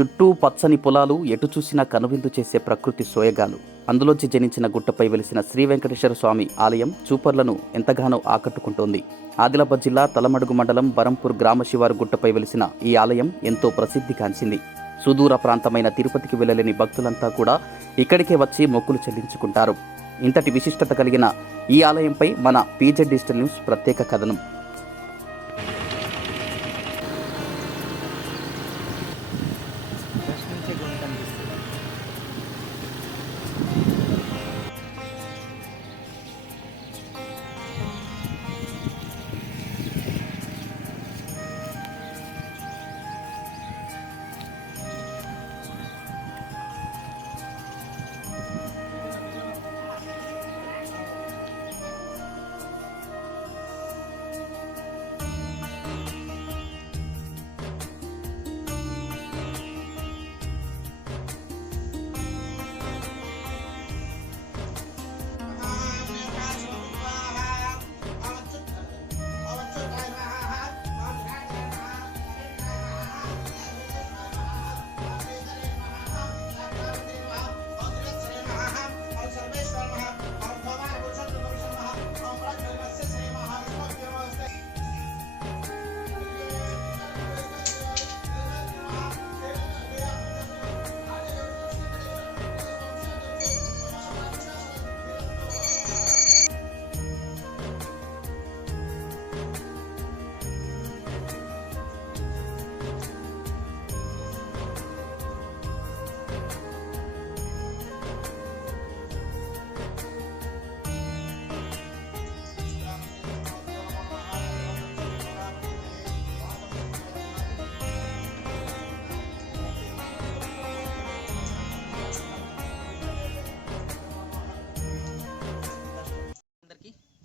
చుట్టూ పచ్చని పొలాలు, ఎటు చూసినా కనువిందు చేసే ప్రకృతి సోయగాలు. అందులోంచి జనించిన గుట్టపై వెలిసిన శ్రీ వెంకటేశ్వర స్వామి ఆలయం చూపర్లను ఎంతగానో ఆకట్టుకుంటోంది. ఆదిలాబాద్ జిల్లా తలమడుగు మండలం బరంపూర్ గ్రామ శివారు గుట్టపై వెలిసిన ఈ ఆలయం ఎంతో ప్రసిద్ధిగాంచింది. సుదూర ప్రాంతమైన తిరుపతికి వెళ్లలేని భక్తులంతా కూడా ఇక్కడికే వచ్చి మొక్కులు చెల్లించుకుంటారు. ఇంతటి విశిష్టత కలిగిన ఈ ఆలయంపై మన పీజెడ్ డిజిటల్ న్యూస్ ప్రత్యేక కథనం.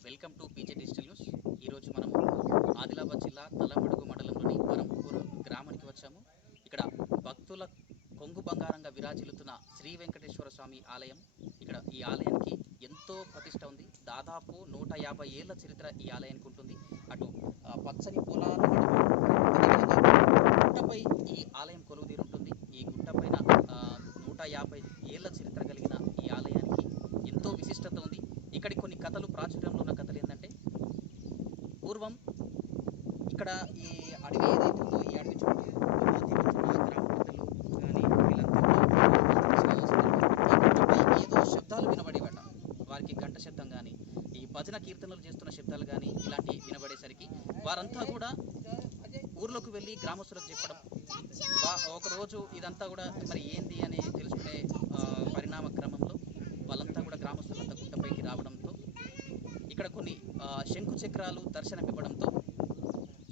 Welcome to pz digital news. ఈరోజు మనం ఆదిలాబాద్ జిల్లా తలమడుగు మండలంలోని బరంపూర్ గ్రామానికి వచ్చాము. ఇక్కడ భక్తుల కొంగు బంగారంగా విరాజిల్లుతున్న శ్రీ వెంకటేశ్వర స్వామి ఆలయం. ఇక్కడ ఈ ఆలయానికి ఎంతో ప్రతిష్ట ఉంది. దాదాపు 150 ఏళ్ల చరిత్ర ఈ ఆలయానికి ఉంటుంది. అటు పచ్చని పొలాలు, గుట్టపై ఈ ఆలయం కొలువుదీరుంటుంది. ఈ గుట్టపైన 150 ఏళ్ల చరిత్ర కలిగిన ఈ ఆలయానికి ఎంతో విశిష్టత ఉంది. ఇక్కడి కొన్ని కథలు, ప్రాచుర్యంలో ఉన్న కథలు ఏంటంటే, పూర్వం ఇక్కడ ఈ అడవి ఏదైతే ఉందో, ఈ అడవి చుట్టూ తిరుగుతున్న గ్రామ పెద్దలు కానీ వీళ్ళంతా ఈ గుట్టపై ఏదో శబ్దాలు వినబడేవట. వారికి గంట శబ్దం కానీ, ఈ భజన కీర్తనలు చేస్తున్న శబ్దాలు కానీ ఇలాంటివి వినబడేసరికి వారంతా కూడా ఊర్లోకి వెళ్ళి గ్రామస్తులకు చెప్పడం. ఒకరోజు ఇదంతా కూడా మరి ఏంది అని తెలుసుకునే పరిణామ క్రమంలో వాళ్ళంతా కూడా గ్రామస్తులంతా గుట్టపైకి రావడంతో ఇక్కడ కొన్ని శంకు చక్రాలు దర్శనమివ్వడంతో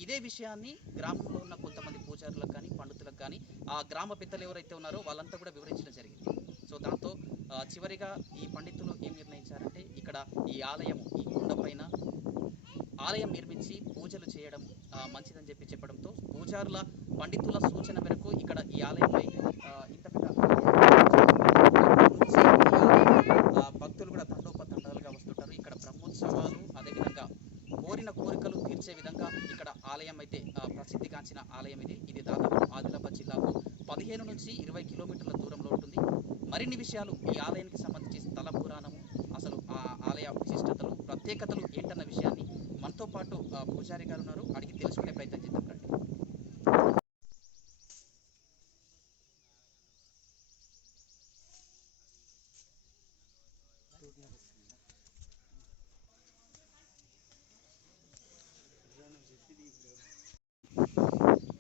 ఇదే విషయాన్ని గ్రామంలో ఉన్న కొంతమంది పూజారులకు కానీ, పండితులకు కానీ, ఆ గ్రామ పెద్దలు ఎవరైతే ఉన్నారో వాళ్ళంతా కూడా వివరించడం జరిగింది. సో దాంతో చివరిగా ఈ పండితులు ఏం నిర్ణయించారంటే, ఇక్కడ ఈ ఆలయము, ఈ కొండపైన ఆలయం నిర్మించి పూజలు చేయడం మంచిదని చెప్పడంతో పూజారుల, పండితుల సూచన మేరకు ఇక్కడ ఈ ఆలయంపై ఇంత పెద్ద భక్తులు కూడా తండోపతండాలుగా వస్తుంటారు. ఇక్కడ బ్రహ్మోత్సవాలు, అదేవిధంగా కోరిన కోరికలు తీర్చే విధంగా ఇక్కడ ఆలయం అయితే ప్రసిద్ధిగాంచిన ఆలయం ఇది. ఇది దాదాపు ఆదిలాబాద్ జిల్లాకు 15 నుంచి 20 కిలోమీటర్ల దూరంలో ఉంటుంది. మరిన్ని విషయాలు ఈ ఆలయానికి సంబంధించి స్థల పురాణము, అసలు ఆ ఆలయ విశిష్టతలు, ప్రత్యేకతలు ఏంటన్న విషయాన్ని మనతో పాటు పూజారి గారు ఉన్నారు, అడిగి తెలుసుకునే ప్రయత్నం చేద్దాం. రండి.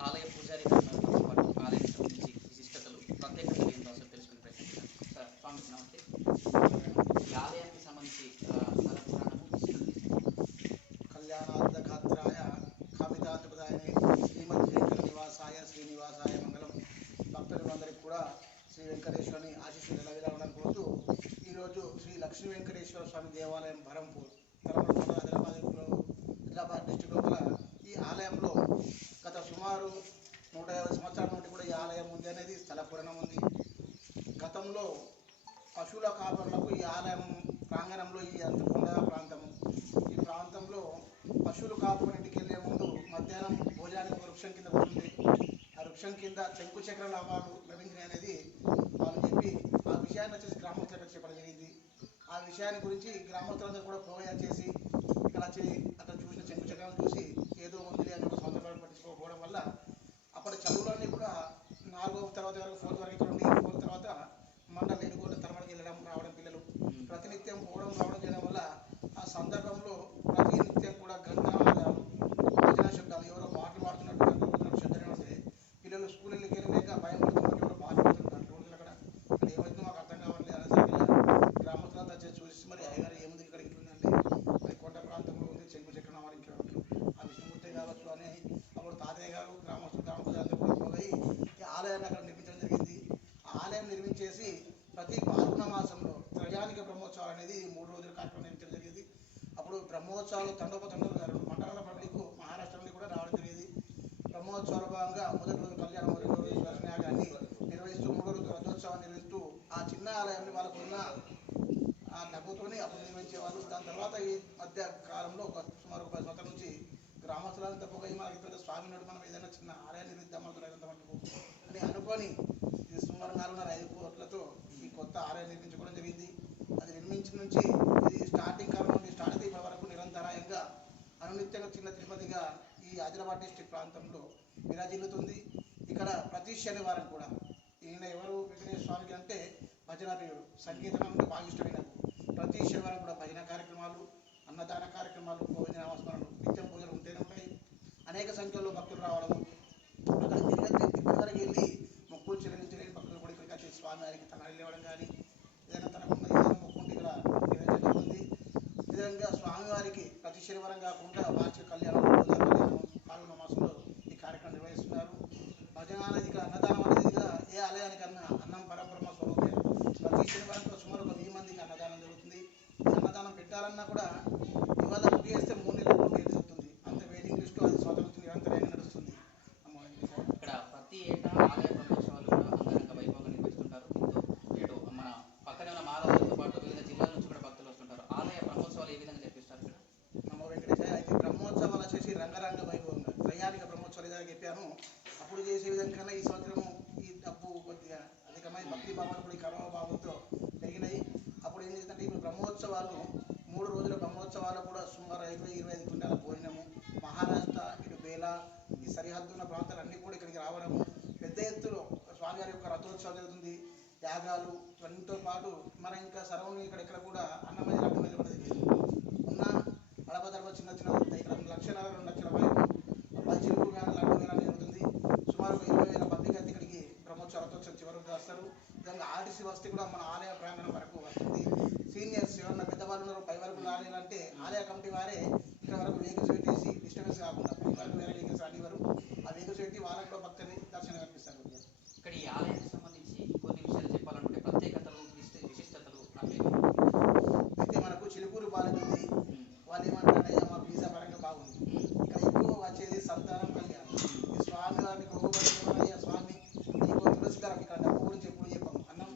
ఆలయ పూజారి గారు మనతో పాటు ఆలయం సంబంధించి విశిష్టతలు, ప్రత్యేకతలు ఏంటో అసలు తెలుసుకునే ప్రయత్నం చేద్దాం. సార్, స్వామి నమస్తే. ఈ ఆలయానికి సంబంధించి స్థల పురాణము, కళ్యాణార్థగాత్రాయ కామితాత్పదాయనే శ్రీమద్ వెంకట నివాసాయ శ్రీనివాసాయ మంగళం. భక్తులందరికీ కూడా శ్రీ వెంకటేశ్వరుని ఆశీస్సులు నిలవేయాలని కోరుతూ ఈరోజు శ్రీ లక్ష్మీ వెంకటేశ్వర స్వామి దేవాలయం బరంపూర్ ఆదిలాబాద్ డిస్టిక్ లోపల ఈ ఆలయంలో గత సుమారు 150 సంవత్సరాల నుండి కూడా ఈ ఆలయం ఉంది అనేది స్థల పురాణం ఉంది. గతంలో పశువుల కాపరులకు ఈ ఆలయం ప్రాంగణంలో ఈ కొండ ప్రాంతము, ఈ ప్రాంతంలో పశువులు కాపుకొని ఇంటికి వెళ్ళే ముందు మధ్యాహ్నం భోజనానికి వృక్షం కింద కూర్చుంటే వారు వృక్షం కింద చెంకు చక్రాల అవార్డు లభించినాయి అనేది వాళ్ళు చెప్పి ఆ విషయాన్ని వచ్చేసి గ్రామస్తులకు చెప్పడం జరిగింది. ఆ విషయాన్ని గురించి గ్రామస్తులందరూ కూడా ప్రోగ్రామ్ చేసి ఇక్కడ వచ్చి అతను చూసిన చెంకు చక్రాలను చూసి ఏదో ఉంది అని ఒక సంవత్సరాలు పట్టించుకోకపోవడం వల్ల అప్పటి చదువులన్నీ కూడా 4వ తరగతి వరకు 4th వరకు ఇక్కడ ఉండి 4th తర్వాత మండల ఏడుకోట తరబడికి వెళ్ళడం రావడం పిల్లలు ప్రతినిత్యం పోవడం రావడం చేయడం వల్ల ఆ సందర్భంలో ప్రతినిత్యం కూడా గంధనాదాలు భజన శబ్దాలు ఎవరో పాటలు పాడుతున్నట్టు శబ్దం వస్తే పిల్లలు స్కూల్ వెళ్ళలేక భయం పడుతున్నట్టు ఎవరో పాటలు పాడుతున్నారు రోజులు అక్కడ ఏమైతే మాకు అర్థం కావట్లేదు అనేసరికి గ్రామస్తులంతా వచ్చి చూసి మరి అయ్యగారు ఏముంది ఇక్కడ ఇట్లుందంటే మరి కొండ ప్రాంతంలో ఉంది చెంగు చక్రం అమరించడం ఆ విషయం గుర్తే కావచ్చు అని అప్పుడు తాతయ్య గారు గ్రామస్తులందరూ కూడా పోయి ఈ ఆలయాన్ని అక్కడ నిర్మించడం జరిగింది. ఆ ఆలయం నిర్మించేసి ప్రతి పాల్గొన మాసంలో త్రయానిక బ్రహ్మోత్సవాలు అనేది 3 రోజుల కార్యక్రమం నిర్మించడం జరిగింది. అప్పుడు బ్రహ్మోత్సవాలు తండోపతండాలు 2 మండలాల పబ్లిక్ మహారాష్ట్ర నుండి కూడా రావడం జరిగింది. బ్రహ్మోత్సవాల భాగంగా మొదటి రోజు కళ్యాణం, 2వ రోజు శ్వాసన్యాగాన్ని నిర్వహిస్తూ 3వ రోజు రథోత్సవాన్ని నిర్వహిస్తూ ఆ చిన్న ఆలయాన్ని వాళ్ళకు ఉన్న ఆ డబ్బుతోని అప్పుడు నిర్వహించేవాళ్ళు. దాని తర్వాత ఈ మధ్య కాలంలో సుమారు 10 సంవత్సరాల నుంచి గ్రామస్తులంతా పోయి మనకి ఇక్కడ స్వామి నుండి మనం ఏదైనా చిన్న ఆలయాన్ని నిర్మిద్దాం అనుకున్నంత మటుకు అని అనుకొని సుమారు 4.5 కోట్లతో ఈ కొత్త ఆలయం నిర్మించుకోవడం జరిగింది. అది నిర్మించిన నుంచి ఇది స్టార్టింగ్ కాలం నుండి స్టార్ట్ అయితే ఇప్పటి వరకు నిరంతరాయంగా అనునిత్యంగా చిన్న తిరుపతిగా ఈ ఆదిలాబాద్ డిస్ట్రిక్ట్ ప్రాంతంలో విరాజిల్లుతుంది. ఇక్కడ ప్రతి శనివారం కూడా ఈయన ఎవరు వెంకటేశ్వర స్వామికి అంటే భజన ప్రియుడు, సంగీతం అంటే బాగా ఇష్టమైన ప్రతి శనివారం కూడా భజన కార్యక్రమాలు, అన్నదాన కార్యక్రమాలు, గోవింద నామస్మరణలు, నిత్యం పూజలు ఉంటూనే ఉంటాయి. అనేక సంఖ్యలో భక్తులు రావడము అక్కడ తిరుపతి వరకు వెళ్ళి మొక్కులు చెల్లించలేని భక్తులు కూడా ఇక్కడికి వచ్చి స్వామి వారికి తన వెళ్ళవడం కానీ ఏదైనా తనకున్న ఏదైనా మొక్కుంటే ఇక్కడ నిర్వహించడం జరుగుతుంది. ఈ విధంగా స్వామివారికి ప్రతి శనివారం కాకుండా వార్షిక కళ్యాణం, పాల్గొన మాసంలో ఈ కార్యక్రమం నిర్వహిస్తున్నారు. భజన అనేది ఇక్కడ అన్నదానం అనేది ఇక్కడ ఏ ఆలయానికన్నా అన్నం పరబ్రహ్మ స్వరూపం. ప్రతి శనివారం సుమారు 1000 మందికి అన్నదానం జరుగుతుంది. ఈ అన్నదానం పెట్టాలన్నా కూడా ఇవాళ బుక్ చేస్తే 3 నెలలకు వెయిట్ జరుగుతుంది. అంత వెయిటింగ్ లిస్టు అది స్వాతంత్రం నిరంతరంగా నడుస్తుంది. ఇక్కడ ప్రతి ఏటా ఆలయ బ్రహ్మోత్సవాలు కూడా అంగరంగ వైభవంగా నిర్వహిస్తుంటారు. దీంతో మన పక్కనే ఉన్న మాలతో పాటు వివిధ జిల్లాల నుంచి కూడా భక్తులు వస్తుంటారు. ఆలయ బ్రహ్మోత్సవాలు ఏ విధంగా జరిపిస్తారు ఇక్కడ? నమో వెంకటేశ. అయితే బ్రహ్మోత్సవాలు వచ్చేసి రంగరంగ వైభవంగా త్రయానిక బ్రహ్మోత్సవాలు ఏదైనా చెప్పాను అప్పుడు చేసే విధంగా ఈ సంవత్సరం ఈ డబ్బు కొద్దిగా అధికమైన భక్తి భావాలు కూడా ఈ కరోనా భావంతో పెరిగినాయి. అప్పుడు ఏం చేస్తుందంటే ఇప్పుడు బ్రహ్మోత్సవాలు 3 రోజుల బ్రహ్మోత్సవాలు కూడా సుమారు 25 క్వింటాల భోజనము, మహారాష్ట్ర ఇటు బేలా ఈ సరిహద్దున్న ప్రాంతాలన్నీ కూడా ఇక్కడికి రావడము, పెద్ద ఎత్తులో స్వామివారి యొక్క రథోత్సవం జరుగుతుంది. యాగాలు ఇవన్నీతో పాటు మన ఇంకా సరౌండింగ్ ఇక్కడ కూడా అన్నమయ్య లడ్డు మీద కూడా ఉన్న అడపదడప చిన్న చిన్న ఇక్కడ 1 లక్ష 2 లక్షల వరకు పచ్చిరుపు మీద లడ్డు మీద జరుగుతుంది. సుమారు 20,000 పబ్లిక్ అయితే ఇక్కడికి బ్రహ్మోత్సవ రథోత్సవం చివరికి వస్తారు. విధంగా ఆర్టీసీ వస్తే కూడా మన ఆలయ ప్రాంగణం వరకు వస్తుంది. సీనియర్స్ ఎవరన్నా పెద్దవాళ్ళు ఉన్నారు పై వరకు రాలేదంటే ఆలయ కమిటీ వారే ఇక్కడ వరకు వెహికల్స్ పెట్టేసి డిస్టర్బెన్స్ కాకుండా పై వరకు వేరే వెహికల్స్ రానివ్వరు. ఆ వెహికల్స్ పెట్టి వాళ్ళకి కూడా భక్తుని దర్శనం కనిపిస్తారు. ఇక్కడ ఈ ఆలయానికి సంబంధించి కొన్ని విషయాలు చెప్పాలంటే ప్రత్యేకతలు, విశిష్టతలు అయితే మనకు చిలుకూరు బాలె ఉంది. వాళ్ళు ఏమంటారంటే మా వీసా పరంగా బాగుంది. ఇక్కడ ఎక్కువ వచ్చేది సంతానం కళ్యాణం. ఈ స్వామి వారిని కొనుగోలు స్వామి నీకు తులసి ధరం ఇక్కడ డబ్బు గురించి ఎప్పుడు చెప్పాము అన్నం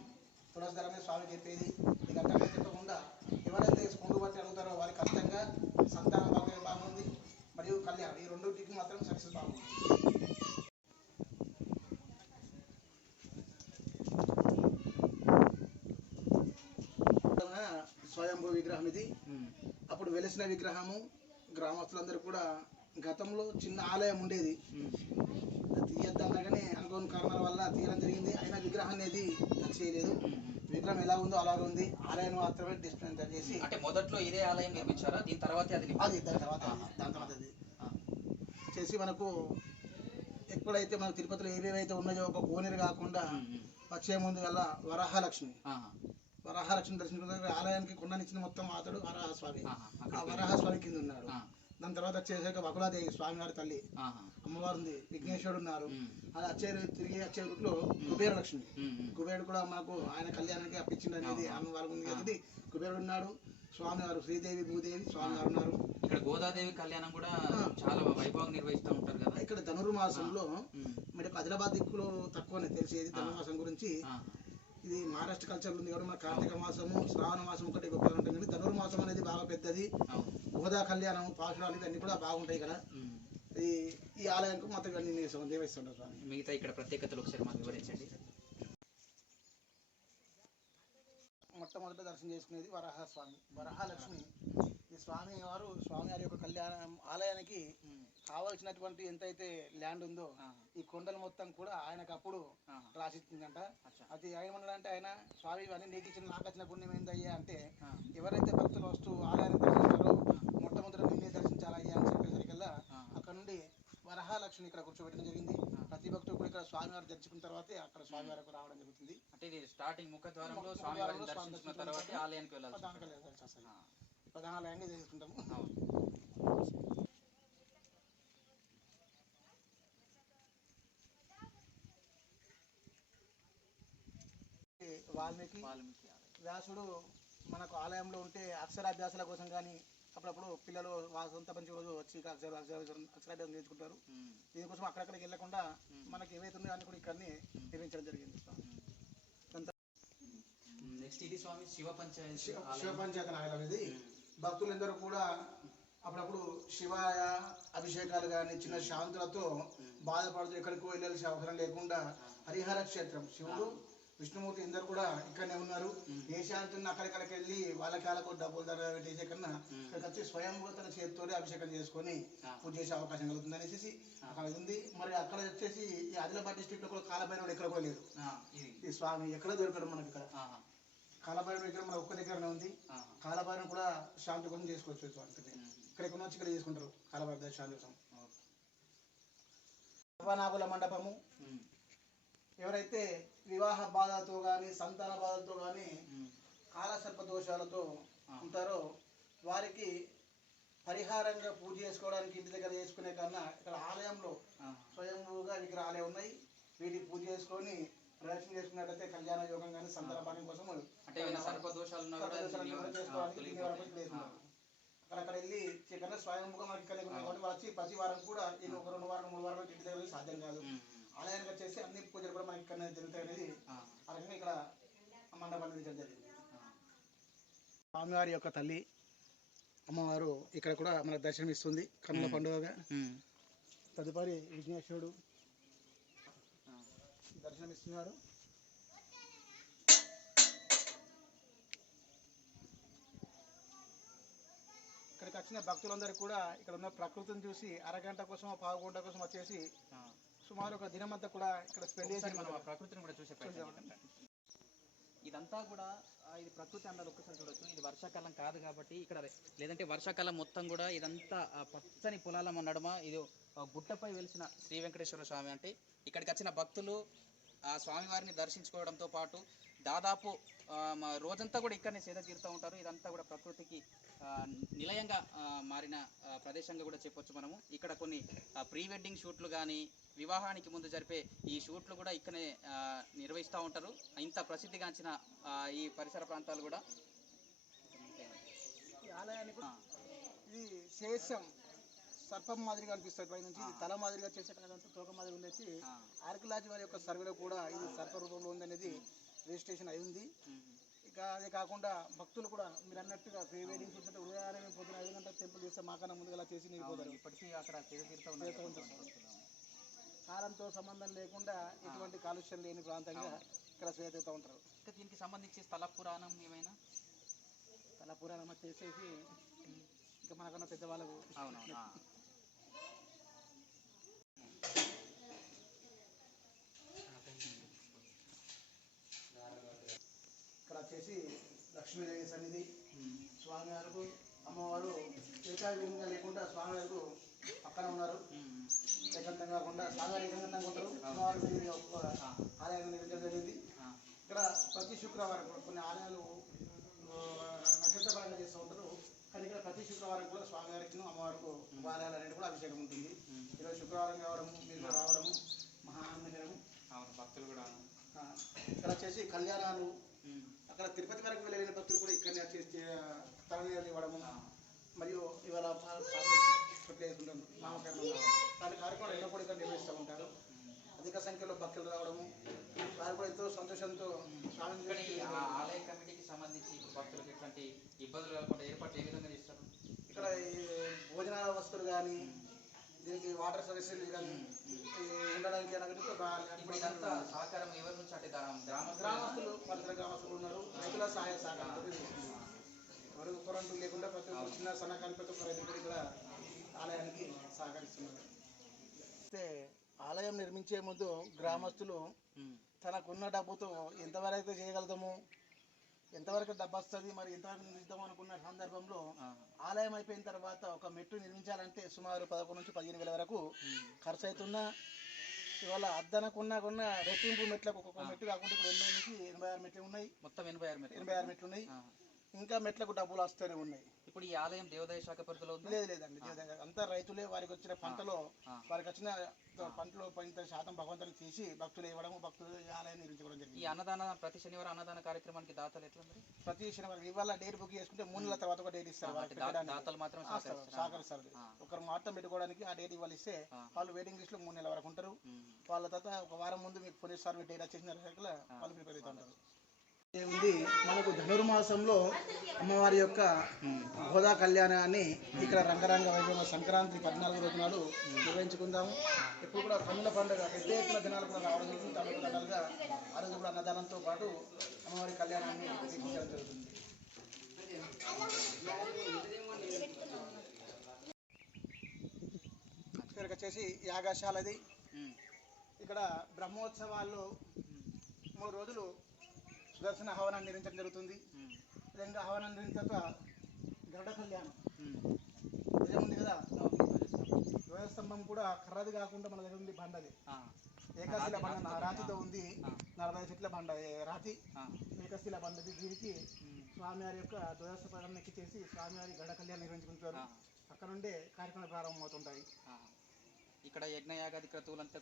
తులసి ధరమే స్వామి చెప్పేది. ఇక అక్కడ చెప్పకుండా ఎవరైతే కొంగు బట్టి అడుగుతారో వారికి అర్థంగా సంతానం బాగా బాగుంది మరియు కళ్యాణం ఈ రెండింటికి మాత్రం సక్సెస్ బాగుంది. స్వయంభూ విగ్రహం ఇది. అప్పుడు వెలిసిన విగ్రహము. గ్రామస్తులందరూ కూడా గతంలో చిన్న ఆలయం ఉండేది, తీయద్దన్నా కానీ అనుకోని కారణాల వల్ల తీయడం జరిగింది. అయినా విగ్రహం అనేది టచ్ చేయలేదు. విగ్రహం ఎలా ఉందో అలాగే ఉంది. ఆలయం మాత్రమే డిస్టెన్స్ చేసి అంటే మొదట్లో ఇదే ఆలయం నిర్మించారా? దీని తర్వాత దాని తర్వాత చేసి మనకు ఎప్పుడైతే మన తిరుపతిలో ఏవేవైతే ఉన్నాయో ఒక కోనేరు కాకుండా వచ్చే ముందు గల వరాహలక్ష్మి దర్శించుకున్న ఆలయానికి కొండనిచ్చిన మొత్తం అతడు వరాహస్వామి. ఆ వరాహస్వామి కింద ఉన్నాడు. దాని తర్వాత వచ్చేసాక బకులాదేవి స్వామివారి తల్లి అమ్మవారు ఉంది, విఘ్నేశ్వరుడు ఉన్నారు. అది తిరిగి వచ్చే రూట్లో కుబేరలక్ష్మి, కుబేరుడు కూడా మనకు ఆయన కళ్యాణానికి అప్పించింది అనేది అమ్మవారు ఉంది కదా. కుబేరుడు ఉన్నాడు, స్వామివారు శ్రీదేవి భూదేవి స్వామివారు ఉన్నారు. ఇక్కడ గోదాదేవి కళ్యాణం కూడా చాలా వైభవం నిర్వహిస్తూ ఉంటారు కదా. ఇక్కడ ధనుర్మాసంలో మరి ఆదిలాబాద్ దిక్కులో తక్కువనే తెలిసేది ధనుర్మాసం గురించి. ఇది మహారాష్ట్ర కల్చర్ ఉంది కాబట్టి మన కార్తీక మాసము శ్రావణ మాసం ఒకటి గొప్పగా ఉంటుంది. కానీ ధనుర్మాసం అనేది బాగా పెద్దది. గోదా కళ్యాణం, పాశురాలు ఇవన్నీ కూడా బాగుంటాయి ఇక్కడ. ఈ ఈ ఆలయానికి మొత్తం ఇవన్నీ దేవేస్తుంటారు స్వామి. మిగతా ఇక్కడ ప్రత్యేకతలు ఒకసారి మాకు వివరించండి. మొట్టమొదట దర్శనం చేసుకునేది వరాహ స్వామి, వరాహలక్ష్మి. ఈ స్వామి వారి యొక్క కళ్యాణం ఆలయానికి కావాల్సినటువంటి ఎంతైతే ల్యాండ్ ఉందో ఈ కొండలు మొత్తం కూడా ఆయనకు అప్పుడు రాసిచ్చిందంట. అది ఏమన్నాడంటే ఆయన స్వామి ఇవన్నీ నీకు ఇచ్చిన నాకు వచ్చిన పుణ్యం ఏందయ్యా అంటే, ఎవరైతే భక్తులు వస్తూ ఆలయాన్ని దర్శిస్తారో మొట్టమొదట నిన్నే దర్శించాలయ్యా అని చెప్పేసరికల్లా అక్కడ నుండి వరహాలక్ష్మి ఇక్కడ కూర్చోబెట్టడం జరిగింది. ప్రతి భక్తుడు కూడా ఇక్కడ స్వామివారు దర్శించుకున్న తర్వాతే అక్కడ స్వామివారికి రావడం జరుగుతుంది. అంటే ఇది స్టార్టింగ్ ముఖద్వారంలో స్వామివారిని దర్శించుకున్న తర్వాత ఆలయానికి వెళ్ళాలి. ప్రధాన ఆలయాన్ని దర్శించుకుంటాము. వాల్మీకి వ్యాసుడు మనకు ఆలయంలో ఉంటే అక్షరాభ్యాసాల కోసం కానీ అప్పుడప్పుడు పిల్లలు వాళ్ళ సొంత మంచి రోజు వచ్చి అక్షరాభ్యాసం నేర్చుకుంటారు. దీనికోసం అక్కడక్కడికి వెళ్ళకుండా మనకి ఏవైతే ఉన్నాయో అన్ని కూడా ఇక్కడనే నిర్మించడం జరిగింది. నెక్స్ట్ ఇది స్వామి శివ పంచాయతీ ఆలయం అనేది భక్తులందరూ కూడా అప్పుడప్పుడు శివాయ అభిషేకాలు కానీ చిన్న శాంతులతో బాధపడుతూ ఎక్కడికో వెళ్ళాల్సిన అవసరం లేకుండా హరిహర క్షేత్రం శివుడు విష్ణుమూర్తి అందరు కూడా ఇక్కడనే ఉన్నారు. ఏ శాంతిని అక్కడిక్కడికి వెళ్ళి వాళ్ళ కాళ్ళకు డబ్బులు ధర పెట్టేసే కన్నా ఇక్కడికి వచ్చి స్వయంగా తన చేతితోనే అభిషేకం చేసుకొని పూజ చేసే అవకాశం కలుగుతుంది అనేసి అక్కడ ఉంది. మరి అక్కడ వచ్చేసి ఈ ఆదిలాబాద్ డిస్ట్రిక్ట్ లో కూడా కాలభైరవుడు ఎక్కడ కూడా లేదు. ఈ స్వామి ఎక్కడ దొరకడు మనకి. ఇక్కడ కాలభైరవుడు ఇక్కడ మన ఒక్క దగ్గరనే ఉంది. కాలభైరవం కూడా శాంతి కోసం చేసుకోవచ్చు. ఇక్కడ వచ్చి ఇక్కడ చేసుకుంటారు కాలభైరవ శాంతి కోసం. నవనాగుల మండపము ఎవరైతే వివాహ బాధలతో కానీ సంతాన బాధలతో కానీ కాలసర్ప దోషాలతో ఉంటారో వారికి పరిహారంగా పూజ చేసుకోవడానికి ఇంటి దగ్గర చేసుకునే కన్నా ఇక్కడ ఆలయంలో స్వయంభూగా విగ్రహాలే ఉన్నాయి. వీటికి పూజ చేసుకొని ప్రదక్షిణ చేసుకున్నట్లయితే కళ్యాణ యోగం కానీ సంతాన భాగ్యం కోసం అక్కడ వెళ్ళి కన్నా స్వయంభూగా మనకి ఇక్కడ ఉన్నాయి కాబట్టి వచ్చి ప్రతి వారం కూడా ఈ 1 2 వారం 3 వారాలు ఇంటి దగ్గర సాధ్యం కాదు. ఆలయానికి వచ్చేసి అన్ని పూజలు కూడా మనకి ఇక్కడ జరుగుతాయి అనేది ఆ రకంగా ఇక్కడ మండపాన్ని నిర్మించడం జరిగింది. స్వామివారి యొక్క తల్లి అమ్మవారు ఇక్కడ కూడా మనకు దర్శనం ఇస్తుంది కన్నుల పండుగగా. తదుపరి విఘ్నేశ్వరుడు దర్శనం ఇస్తున్నాడు. ఇక్కడికి వచ్చిన భక్తులందరూ కూడా ఇక్కడ ఉన్న ప్రకృతిని చూసి అరగంట కోసం పావు గంట కోసం వచ్చేసి సుమారు ఒక దినమంతా కూడా ఇక్కడ స్పెండ్ చేసి మనం ఆ ప్రకృతిని కూడా చూసే ఇదంతా కూడా ఇది ప్రకృతి అందాలు ఒక్కసారి చూడొచ్చు. ఇది వర్షాకాలం కాదు కాబట్టి ఇక్కడ, లేదంటే వర్షాకాలం మొత్తం కూడా ఇదంతా పచ్చని పొలాల నడుమ ఇది గుట్టపై వెలిసిన శ్రీ వెంకటేశ్వర స్వామి. అంటే ఇక్కడికి వచ్చిన భక్తులు ఆ స్వామివారిని దర్శించుకోవడంతో పాటు దాదాపు రోజంతా కూడా ఇక్కడనే సేద తీరుతూ ఉంటారు. ఇదంతా కూడా ప్రకృతికి నిలయంగా మారిన ప్రదేశంగా కూడా చెప్పొచ్చు మనము. ఇక్కడ కొన్ని ప్రీ వెడ్డింగ్ షూట్లు కానీ వివాహానికి ముందు జరిపే ఈ షూట్లు కూడా ఇక్కడనే నిర్వహిస్తూ ఉంటారు. ఇంత ప్రసిద్ధిగాంచిన ఈ పరిసర ప్రాంతాలు కూడా ఈ ఆలయానికి ఇది శేషం సర్పం మాదిరిగా అనిపిస్తుంది పై నుంచి. ఇది తల మాదిరిగా చేసేటంతా తోక మాదిరి ఉండేసి ఆర్కియాలజీ వారి యొక్క సర్వేలో కూడా ఇది సర్ప రూపంలో ఉందనేది రిజిస్ట్రేషన్ అయి ఉంది. ఇక అదే కాకుండా భక్తులు కూడా మీరు అన్నట్టుగా ప్రీ వెడ్డింగ్ చూస్తుంటే ఉదయాన్నే పొద్దున 5 గంటలకు టెంపుల్ చేస్తే మాకన్నా ముందుగా చేసి నిలిపోతారు. ఇప్పటికీ అక్కడ తీరుతూ ఉంటారు. కాలంతో సంబంధం లేకుండా ఎటువంటి కాలుష్యం లేని ప్రాంతంగా ఇక్కడ సేద తీరుతూ ఉంటారు. ఇంకా దీనికి సంబంధించి స్థల పురాణం ఏమైనా స్థల పురాణం చేసేసి ఇంకా మనకన్నా పెద్దవాళ్ళకు ఇక్కడ వచ్చేసి లక్ష్మీదేవి సన్నిధి. స్వామివారికి అమ్మవారు ఏకాగ్రంగా లేకుండా స్వామివారికి పక్కన ఉన్నారు. ఏకంతం కాకుండా స్వామివారి ఏకంతంగా ఉంటారు. అమ్మవారి ఆలయాన్ని నిర్మించడం జరిగింది. ఇక్కడ ప్రతి శుక్రవారం కొన్ని ఆలయాలు నక్షత్రపరంగా చేస్తూ ఉంటారు. కానీ ఇక్కడ ప్రతి శుక్రవారం కూడా స్వామివారికి అమ్మవారికి ఆలయాలు అనేది కూడా అభిషేకం ఉంటుంది. ఈరోజు శుక్రవారం కావడము, మీరు రావడము మహా ఆనందకరము. భక్తులు కూడా ఇక్కడ వచ్చేసి కళ్యాణాలు, అక్కడ తిరుపతి వరకు వెళ్ళిన భక్తులు కూడా ఇక్కడ వచ్చేసి తలనీళ్ళు ఇవ్వడము, మరియు ఇవాళ వేసుకుంటారు నామకరణం దాని కార్యక్రమాలు ఎన్నో కూడా ఇక్కడ నిర్వహిస్తూ ఉంటారు. అధిక సంఖ్యలో భక్తులు రావడము వారు కూడా ఎంతో సంతోషంతో స్వామి. ఆలయ కమిటీకి సంబంధించి భక్తులకు ఎటువంటి ఇబ్బందులు కలగకుండా ఏర్పాటు ఏ విధంగా చేస్తారు? ఇక్కడ భోజన వస్తువులు కానీ దీనికి వాటర్ ఫెసిలిటీ కానీ ఉండడానికి ఇప్పుడు ఇదంతా సహకారం ఎవరి నుంచి అంటే గ్రామస్తులు పరిసర గ్రామస్తులు ఉన్నారు, రైతుల సహాయ సహకారంతో ఎవరికి కరెంటు లేకుండా ప్రతి ఒక్క చిన్న సన్నకాని ప్రతి ఒక్క రైతు కూడా ఇక్కడ ఆలయానికి సహకరిస్తున్నారు. అయితే ఆలయం నిర్మించే ముందు గ్రామస్తులు తనకున్న డబ్బుతో ఎంతవరకు అయితే చేయగలుగుతాము, ఎంతవరకు డబ్బు వస్తుంది, మరి ఎంతవరకు నిర్మిద్దాం అనుకున్న సందర్భంలో ఆలయం అయిపోయిన తర్వాత ఒక మెట్టు నిర్మించాలంటే సుమారు 11 నుంచి 15 వేల వరకు ఖర్చు అవుతున్నా, ఇవాళ అద్దనకున్న రెట్టింపు మెట్లకు ఒక్కొక్క మెట్టు కాకుండా ఇప్పుడు 80 నుంచి 86 మెట్లు ఉన్నాయి. మొత్తం 86 మెట్లు ఉన్నాయి. ఇంకా మెట్లకు డబ్బులు వస్తూనే ఉన్నాయి. ఇప్పుడు ఈ ఆలయం దేవాదాయ శాఖ పరిధిలో లేదండి, అంతా రైతులే వారికి వచ్చిన పంటలో వారికి వచ్చిన పంటలో ఇంత శాతం భగవంతునికి తీసి భక్తులు ఇవ్వడం, భక్తులు ఈ ఆలయం నిర్మించుకోవడం జరిగింది. ఈ అన్నదాన ప్రతి శనివారం అన్నదాన కార్యక్రమానికి దాతలు ఎట్లా మరి? ప్రతి శనివారం ఇవాళ డేట్ బుక్ చేసుకుంటే 3 నెలల తర్వాత ఒక డేట్ ఇస్తారు, దాతలు మాత్రం సహకరిస్తారు. ఒకరు మాత్రం పెట్టుకోవడానికి ఆ డేట్ ఇవాళ ఇస్తే వాళ్ళు వెయిటింగ్ లిస్ట్ లో 3 నెలల వరకు ఉంటారు. వాళ్ళ తర్వాత ఒక వారం ముందు మీకు ఫోన్ ఇస్తారు, మీ డేట్ వచ్చేసిన వాళ్ళు ప్రిపేర్ అవుతూ ఉంటారు. ఉంది మనకు ధనుర్మాసంలో అమ్మవారి యొక్క గోదా కళ్యాణాన్ని ఇక్కడ రంగరంగ వైభవ సంక్రాంతి 14 రోజు నాడు నిర్వహించుకుందాము. ఇప్పుడు కూడా కన్నుల పండుగ పెద్ద ఎత్తున జనాలు కూడా రావడం జరుగుతుంది. తమిళనాడుగా ఆ రోజు కూడా అన్నదానంతో పాటు అమ్మవారి కళ్యాణాన్ని వీక్షించడం జరుగుతుంది. ఇక్కడికి వచ్చేసి యాగశాలది. ఇక్కడ బ్రహ్మోత్సవాల్లో 3 రోజులు సుదర్శన హవనాన్ని నిర్మించడం జరుగుతుంది. విధంగా హవనాన్ని నిర్మించిన తర్వాత గరుడ కళ్యాణం ధ్వజం ఉంది కదా, ధ్వజస్తంభం కూడా కర్రది కాకుండా మన దగ్గర ఉంది బండది, ఏకశిల బండ రాతితో ఉంది. 40 చెట్ల బండ రాతి ఏకశిల బండది. దీనికి స్వామివారి యొక్క ధ్వజస్తంభాన్ని ఎక్కించేసి స్వామివారి గరుడ కళ్యాణం నిర్వహించుకుంటారు. అక్కడ నుండే కార్యక్రమాలు ప్రారంభమవుతుంటాయి. ఇక్కడ యజ్ఞయాగాది క్రతువులంతా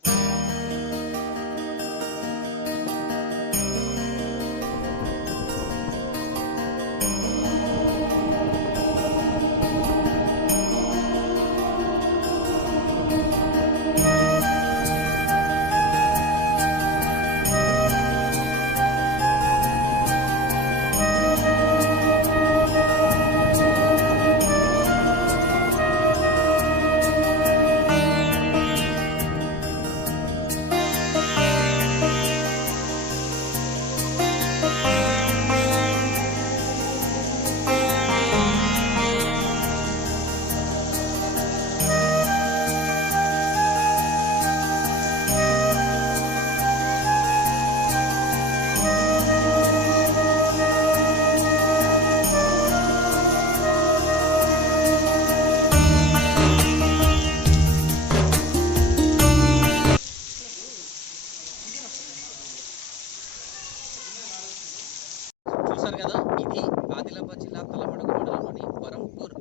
చూశారు కదా. ఇది ఆదిలాబాద్ జిల్లా తలమడుగు మండలంలోని వరంపూర్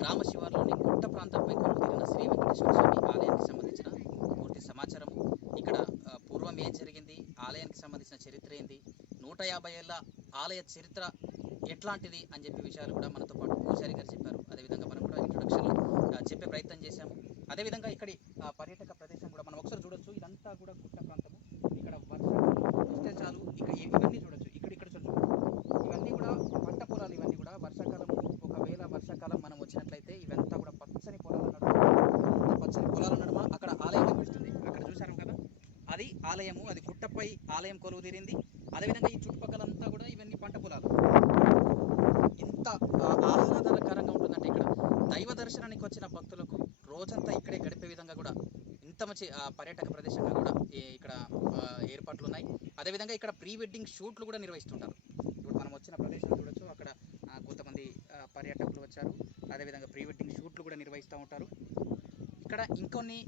గ్రామ శివార్లోని గుట్ట ప్రాంతంపై కొలువుదీరిన శ్రీ వెంకటేశ్వర స్వామి ఆలయానికి సంబంధించిన పూర్తి సమాచారం. ఇక్కడ పూర్వం ఏం జరిగింది, ఆలయానికి సంబంధించిన చరిత్ర ఏంది, 150 ఏళ్ళ ఆలయ చరిత్ర ఎట్లాంటిది అని చెప్పే విషయాలు కూడా మనతో పాటు పూజారి గారు చెప్పారు. అదేవిధంగా మనం కూడా ఇంట్రొడక్షన్లో చెప్పే ప్రయత్నం చేశాము. అదేవిధంగా ఇక్కడి పర్యాటక ప్రదేశం కూడా మనం ఒకసారి చూడొచ్చు. ఇదంతా కూడా గుట్ట ప్రాంతము. ఇక్కడ వర్షాకాలం వస్తే చాలు ఇక్కడ ఇవన్నీ చూడొచ్చు. ఇక్కడ చూడొచ్చు, ఇవన్నీ కూడా పంట పొలాలు. ఇవన్నీ కూడా వర్షాకాలం, ఒకవేళ వర్షాకాలం మనం వచ్చినట్లయితే ఇవంతా కూడా పచ్చని పొలాల నడుమ అక్కడ ఆలయం కనిపిస్తుంది. అక్కడ చూశారు కదా, అది ఆలయము. అది గుట్టపై ఆలయం కొలువు తీరింది. అదేవిధంగా ఈ చుట్టుపక్కలంతా కూడా ఇవన్నీ పంట పొలాలు. ఇంత ఆహ్లాదకరంగా ఉంటుందంటే ఇక్కడ దైవ దర్శనానికి వచ్చిన భక్తులకు రోజంతా ఇక్కడే గడిపే విధంగా కూడా ఇంత మంచి పర్యాటక ప్రదేశంగా కూడా ఇక్కడ ఏర్పాట్లు ఉన్నాయి. అదేవిధంగా ఇక్కడ ప్రీ వెడ్డింగ్ షూట్లు కూడా నిర్వహిస్తుంటారు. ఇప్పుడు మనం వచ్చిన ప్రదేశం చూడొచ్చు, అక్కడ కొంతమంది పర్యాటకులు వచ్చారు. అదేవిధంగా ప్రీ వెడ్డింగ్ షూట్లు కూడా నిర్వహిస్తూ ఉంటారు. ఇక్కడ ఇంకొన్ని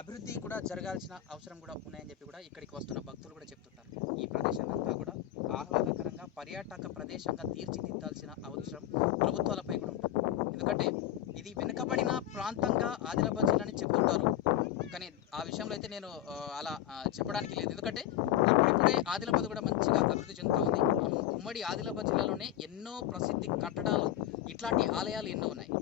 అభివృద్ధి కూడా జరగాల్సిన అవసరం కూడా ఉన్నాయని చెప్పి కూడా ఇక్కడికి వస్తున్న భక్తులు కూడా చెప్తుంటారు. ఈ ప్రదేశం అంతా కూడా ఆహ్లాదకరంగా పర్యాటక ప్రదేశంగా తీర్చిదిద్దాల్సిన అవసరం ప్రభుత్వాలపై కూడా ఉంటుంది. ఎందుకంటే ఇది వెనుకబడిన ప్రాంతంగా ఆదిలాబాద్ జిల్లాని చెప్తుంటారు, కానీ ఆ విషయంలో అయితే నేను అలా చెప్పడానికి లేదు. ఎందుకంటే ఇప్పుడిప్పుడే ఆదిలాబాద్ కూడా మంచిగా అభివృద్ధి చెందుతూ ఉంది. ఉమ్మడి ఆదిలాబాద్ జిల్లాలోనే ఎన్నో ప్రసిద్ధి కట్టడాలు, ఇట్లాంటి ఆలయాలు ఎన్నో ఉన్నాయి.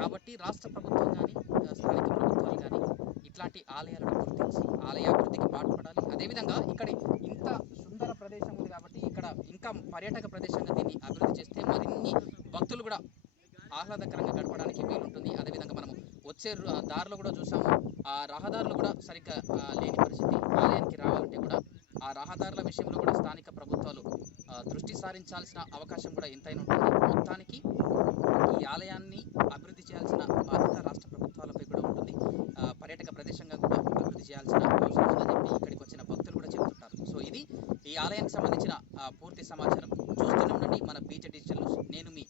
కాబట్టి రాష్ట్ర ప్రభుత్వం కానీ స్థానిక ప్రభుత్వాలు కానీ ఇట్లాంటి ఆలయాలను గుర్తించి ఆలయ అభివృద్ధికి పాటుపడాలి. అదేవిధంగా ఇక్కడ ఇంత సుందర ప్రదేశం ఉంది కాబట్టి ఇక్కడ ఇంకా పర్యాటక ప్రదేశంగా దీన్ని అభివృద్ధి చేస్తే మరిన్ని భక్తులు కూడా ఆహ్లాదకరంగా గడపడానికి వీలుంటుంది. అదేవిధంగా మనము వచ్చే దారిలో కూడా చూసాము, ఆ రహదారులు కూడా సరిగ్గా లేని పరిస్థితి. ఆలయానికి రావాలంటే కూడా ఆ రహదారుల విషయంలో కూడా స్థానిక ప్రభుత్వాలు దృష్టి సారించాల్సిన అవకాశం కూడా ఎంతైనా ఉంటుంది. మొత్తానికి ఈ ఆలయాన్ని అభివృద్ధి చేయాల్సిన బాధ్యత రాష్ట్ర ప్రభుత్వాలపై కూడా ఉంటుంది. పర్యాటక ప్రదేశంగా కూడా అభివృద్ధి చేయాల్సిన అవసరం ఉందని చెప్పి ఇక్కడికి వచ్చిన భక్తులు కూడా చెబుతుంటారు. సో ఇది ఈ ఆలయానికి సంబంధించిన పూర్తి సమాచారం. చూస్తూనే ఉండండి మన బీజే డిజిటల్ న్యూస్. నేను మీ